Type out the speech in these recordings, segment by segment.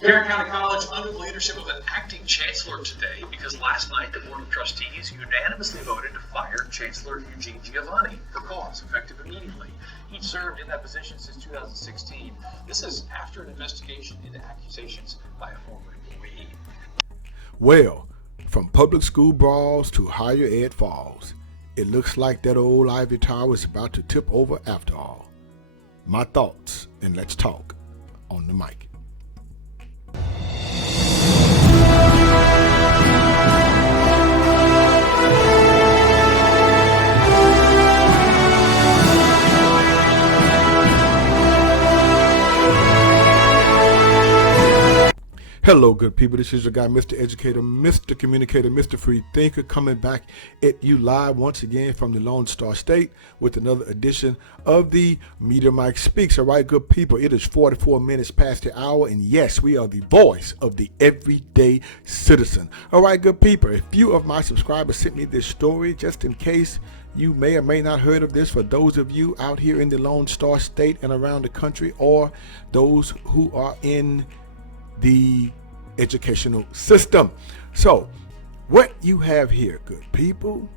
Tarrant County College under the leadership of an acting chancellor today because last night the Board of Trustees unanimously voted to fire Chancellor Eugene Giovannini for cause, effective immediately. He served in that position since 2016. This is after an investigation into accusations by a former employee. Well, from public school brawls to higher ed falls, it looks like that old ivory tower is about to tip over after all. My thoughts, and let's talk on the mic. Hello, good people. This is your guy, Mr. Educator, Mr. Communicator, Mr. Free Thinker, coming back at you live once again from the Lone Star State with another edition of the Media Mike Speaks. All right, good people, it is 44 minutes past the hour, and yes, we are the voice of the everyday citizen. All right, good people, a few of my subscribers sent me this story just in case you may or may not heard of this. For those of you out here in the Lone Star State and around the country, or those who are in the educational system. So what you have here, good people,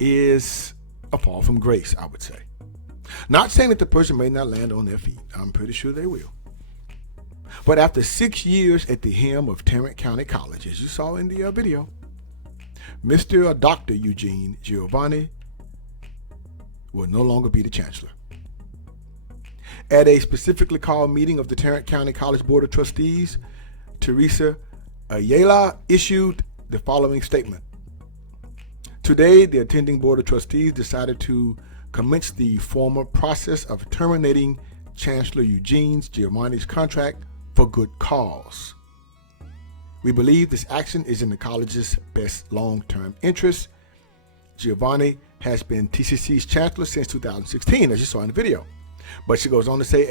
is a fall from grace, I would say. Not saying that the person may not land on their feet. I'm pretty sure they will. But after 6 years at the helm of Tarrant County College, as you saw in the video, Mr. Dr. Eugene Giovanni will no longer be the chancellor. At a specifically called meeting of the Tarrant County College Board of Trustees, Teresa Ayala issued the following statement. Today, the attending Board of Trustees decided to commence the formal process of terminating Chancellor Eugene Giovanni's contract for good cause. We believe this action is in the college's best long-term interest. Giovanni has been TCC's chancellor since 2016, as you saw in the video. But she goes on to say,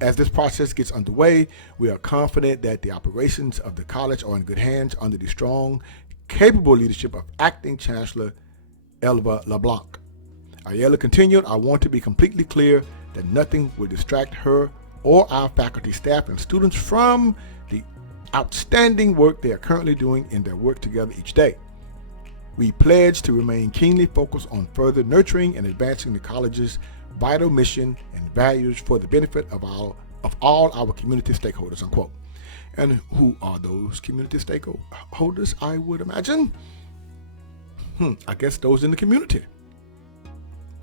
as this process gets underway, we are confident that the operations of the college are in good hands under the strong, capable leadership of acting Chancellor Elva LeBlanc. Ayala continued, I want to be completely clear that nothing will distract her or our faculty, staff, and students from the outstanding work they are currently doing in their work together each day. We pledge to remain keenly focused on further nurturing and advancing the college's vital mission and values for the benefit of all our community stakeholders, unquote. And who are those community stakeholders, I would imagine? I guess those in the community.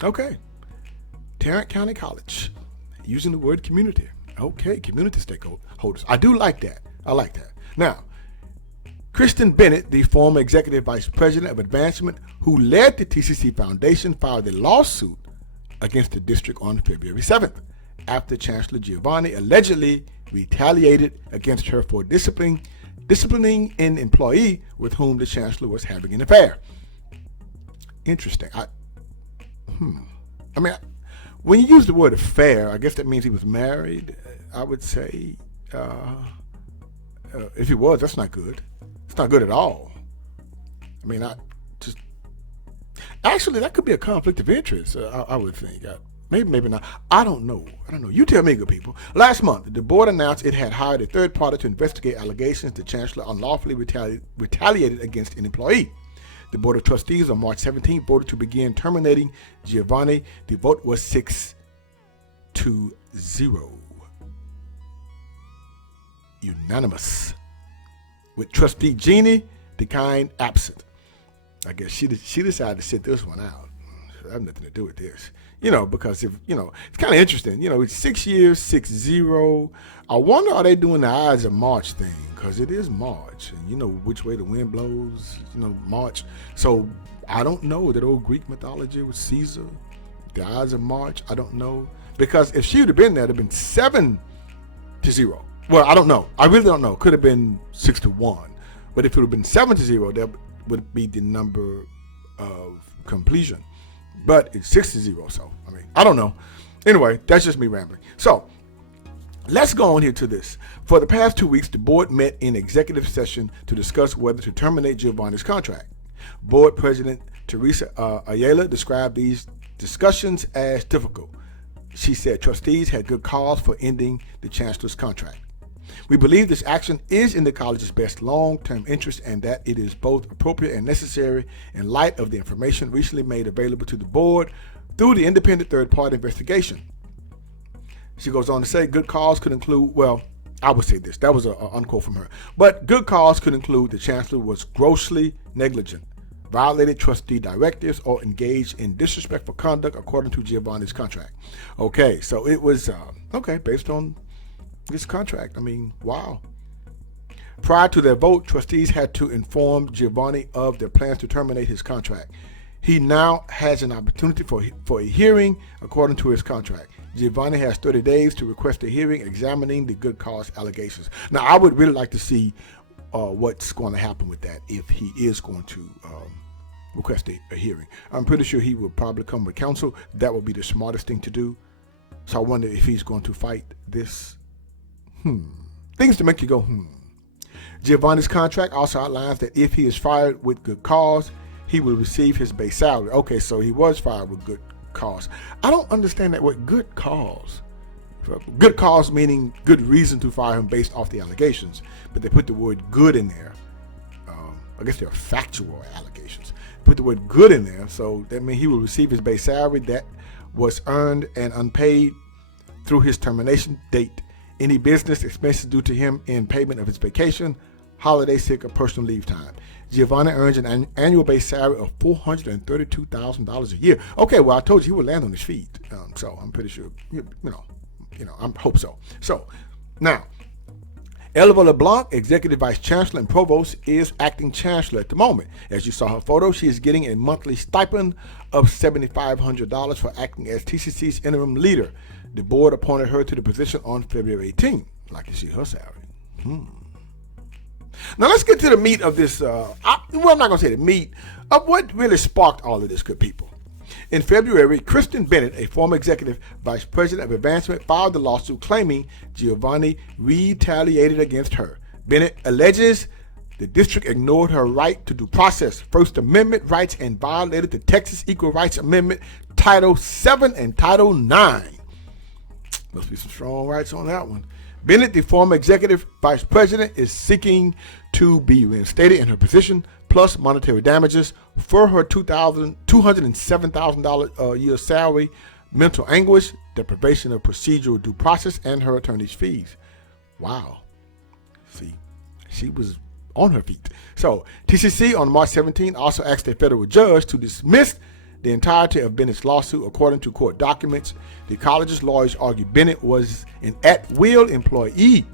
Okay. Tarrant County College, using the word community. Okay, community stakeholders. I do like that. I like that. Now, Kristen Bennett, the former executive vice president of advancement who led the TCC Foundation, filed a lawsuit against the district on February 7th, after Chancellor Giovanni allegedly retaliated against her for disciplining an employee with whom the chancellor was having an affair. Interesting. I mean, when you use the word affair, I guess that means he was married. I would say, if he was, that's not good. It's not good at all. I mean, actually, that could be a conflict of interest, I would think. Maybe not. I don't know. You tell me, good people. Last month, the board announced it had hired a third party to investigate allegations the chancellor unlawfully retaliated against an employee. The Board of Trustees on March 17th voted to begin terminating Giovanni. The vote was 6-0. Unanimous. With Trustee Jeannie Decline absent. I guess she decided to sit this one out. I have nothing to do with this. Because it's kind of interesting. It's 6 years, 6-0. I wonder, are they doing the Ides of March thing? Because it is March. And which way the wind blows, March. So I don't know that old Greek mythology with Caesar, the Ides of March. I don't know. Because if she would have been there, it would have been 7-0. Well, I don't know. I really don't know. Could have been 6-1. But if it would have been 7-0, that would be the number of completion. But it's 6-0, so, I don't know. Anyway, that's just me rambling. So, let's go on here to this. For the past 2 weeks, the board met in executive session to discuss whether to terminate Giovanni's contract. Board President Teresa Ayala described these discussions as difficult. She said trustees had good cause for ending the chancellor's contract. We believe this action is in the college's best long-term interest and that it is both appropriate and necessary in light of the information recently made available to the board through the independent third-party investigation. She goes on to say good cause could include, well, I would say this, that was an unquote from her, but good cause could include the chancellor was grossly negligent, violated trustee directives, or engaged in disrespectful conduct according to Giovanni's contract. Okay, so it was, based on this contract. I mean, wow. Prior to their vote, trustees had to inform Giovanni of their plans to terminate his contract. He now has an opportunity for a hearing according to his contract. Giovanni has 30 days to request a hearing examining the good cause allegations. Now, I would really like to see what's going to happen with that if he is going to request a hearing. I'm pretty sure he will probably come with counsel. That would be the smartest thing to do. So I wonder if he's going to fight this. Things to make you go, Giovanni's contract also outlines that if he is fired with good cause, he will receive his base salary. Okay, so he was fired with good cause. I don't understand that word, good cause. Good cause meaning good reason to fire him based off the allegations, but they put the word good in there. I guess they're factual allegations. Put the word good in there, so that means he will receive his base salary that was earned and unpaid through his termination date. Any business expenses due to him in payment of his vacation, holiday, sick, or personal leave time. Giovanni earns an annual base salary of $432,000 a year. Okay, well, I told you he would land on his feet, so I'm pretty sure, I hope so. So, now, Elva LeBlanc, Executive Vice Chancellor and Provost, is acting Chancellor at the moment. As you saw her photo, she is getting a monthly stipend of $7,500 for acting as TCC's interim leader. The board appointed her to the position on February 18th. Like you see her salary. Now let's get to the meat of this. I'm not going to say the meat of what really sparked all of this, good people. In February, Kristen Bennett, a former executive vice president of advancement, filed the lawsuit claiming Giovanni retaliated against her. Bennett alleges the district ignored her right to due process, First Amendment rights, and violated the Texas Equal Rights Amendment, Title VII and Title IX. Must be some strong rights on that one. Bennett, the former executive vice president, is seeking to be reinstated in her position, plus monetary damages for her $207,000 a year salary, mental anguish, deprivation of procedural due process, and her attorney's fees. Wow. See, she was on her feet. So, TCC on March 17 also asked a federal judge to dismiss the entirety of Bennett's lawsuit. According to court documents, the college's lawyers argue Bennett was an at-will employee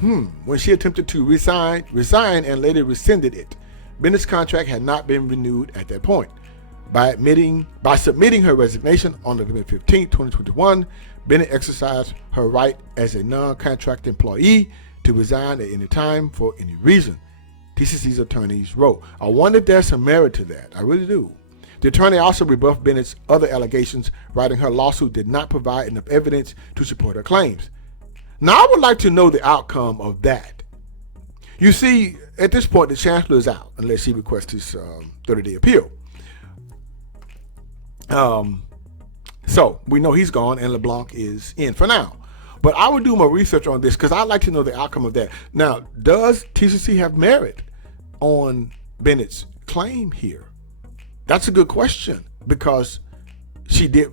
when she attempted to resign and later rescinded it. Bennett's contract had not been renewed at that point. By submitting her resignation on November 15, 2021, Bennett exercised her right as a non-contract employee to resign at any time for any reason, TCC's attorneys wrote. I wonder if there's some merit to that. I really do. The attorney also rebuffed Bennett's other allegations, writing her lawsuit did not provide enough evidence to support her claims. Now, I would like to know the outcome of that. You see, at this point, the chancellor is out unless he requests his 30-day appeal. So we know he's gone and LeBlanc is in for now. But I would do more research on this because I'd like to know the outcome of that. Now, does TCC have merit on Bennett's claim here? That's a good question because she did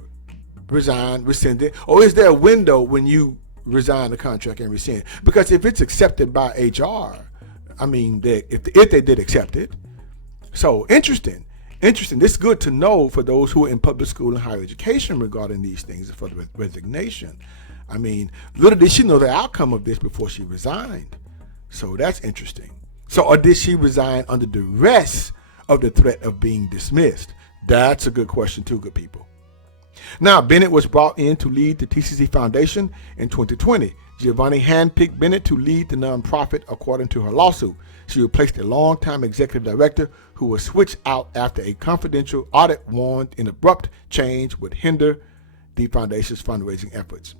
resign, rescind it. Or is there a window when you resign the contract and rescind? Because if it's accepted by HR, I mean, if they did accept it. So interesting. This is good to know for those who are in public school and higher education regarding these things for the resignation. I mean, little did she know the outcome of this before she resigned. So that's interesting. So, or did she resign under duress of the threat of being dismissed? That's a good question too, good people. Now, Bennett was brought in to lead the TCC Foundation in 2020. Giovanni handpicked Bennett to lead the nonprofit according to her lawsuit. She replaced a longtime executive director who was switched out after a confidential audit warned an abrupt change would hinder the foundation's fundraising efforts.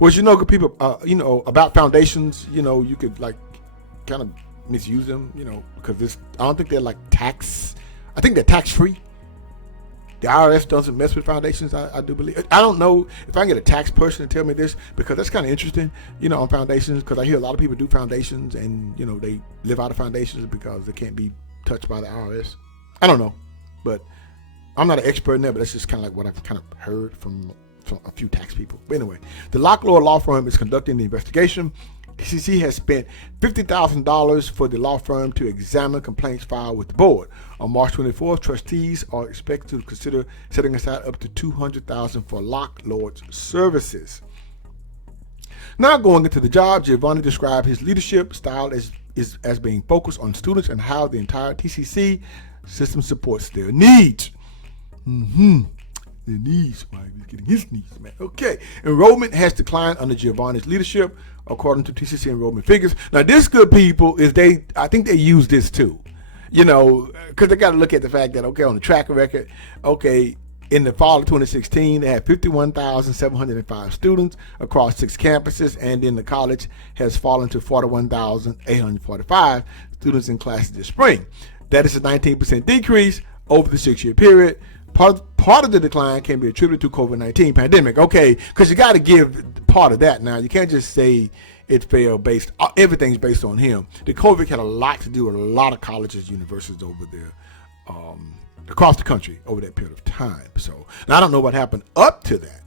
Well, you know, good people, about foundations, you could like kind of misuse them, because I don't think they're like I think they're tax-free. The IRS doesn't mess with foundations, I do believe. I don't know if I can get a tax person to tell me this, because that's kind of interesting, on foundations, because I hear a lot of people do foundations and, they live out of foundations because they can't be touched by the IRS. I don't know, but I'm not an expert in that, but that's just kind of like what I've kind of heard from a few tax people. But anyway, the Locklear law firm is conducting the investigation. TCC has spent $50,000 for the law firm to examine complaints filed with the board. On March 24th, trustees are expected to consider setting aside up to $200,000 for Locklear's services. Now going into the job, Giovanni described his leadership style as being focused on students and how the entire TCC system supports their needs. Their needs. Why he's getting his needs, man. Okay. Enrollment has declined under Giovanni's leadership, according to TCC enrollment figures. Now, this, good people, is I think they use this too, because they got to look at the fact that, okay, on the track record, okay, in the fall of 2016, they had 51,705 students across 6 campuses, and then the college has fallen to 41,845 students in classes this spring. That is a 19% decrease over the 6-year period. Part of the decline can be attributed to COVID-19 pandemic. Okay, because you got to give part of that now. You can't just say it fell everything's based on him. The COVID had a lot to do with a lot of colleges, universities over there, across the country over that period of time. So now I don't know what happened up to that.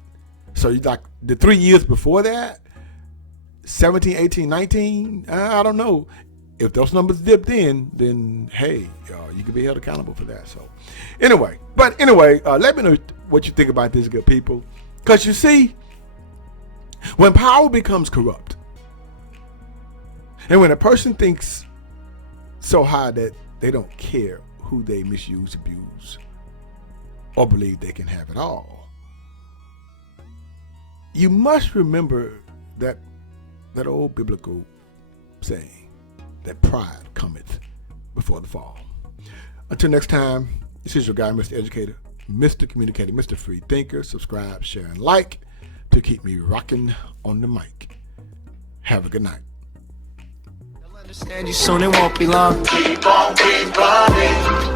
So you like the 3 years before that, 17, 18, 19, I don't know. If those numbers dipped in, then hey, you can be held accountable for that. So anyway, let me know what you think about this, good people. Because you see, when power becomes corrupt, and when a person thinks so high that they don't care who they misuse, abuse, or believe they can have it all, you must remember that old biblical saying, that pride cometh before the fall. Until next time, this is your guy, Mr. Educator, Mr. Communicator, Mr. Free Thinker. Subscribe, share, and like to keep me rocking on the mic. Have a good night. I'll understand you soon, it won't be long. Keep on, keep running.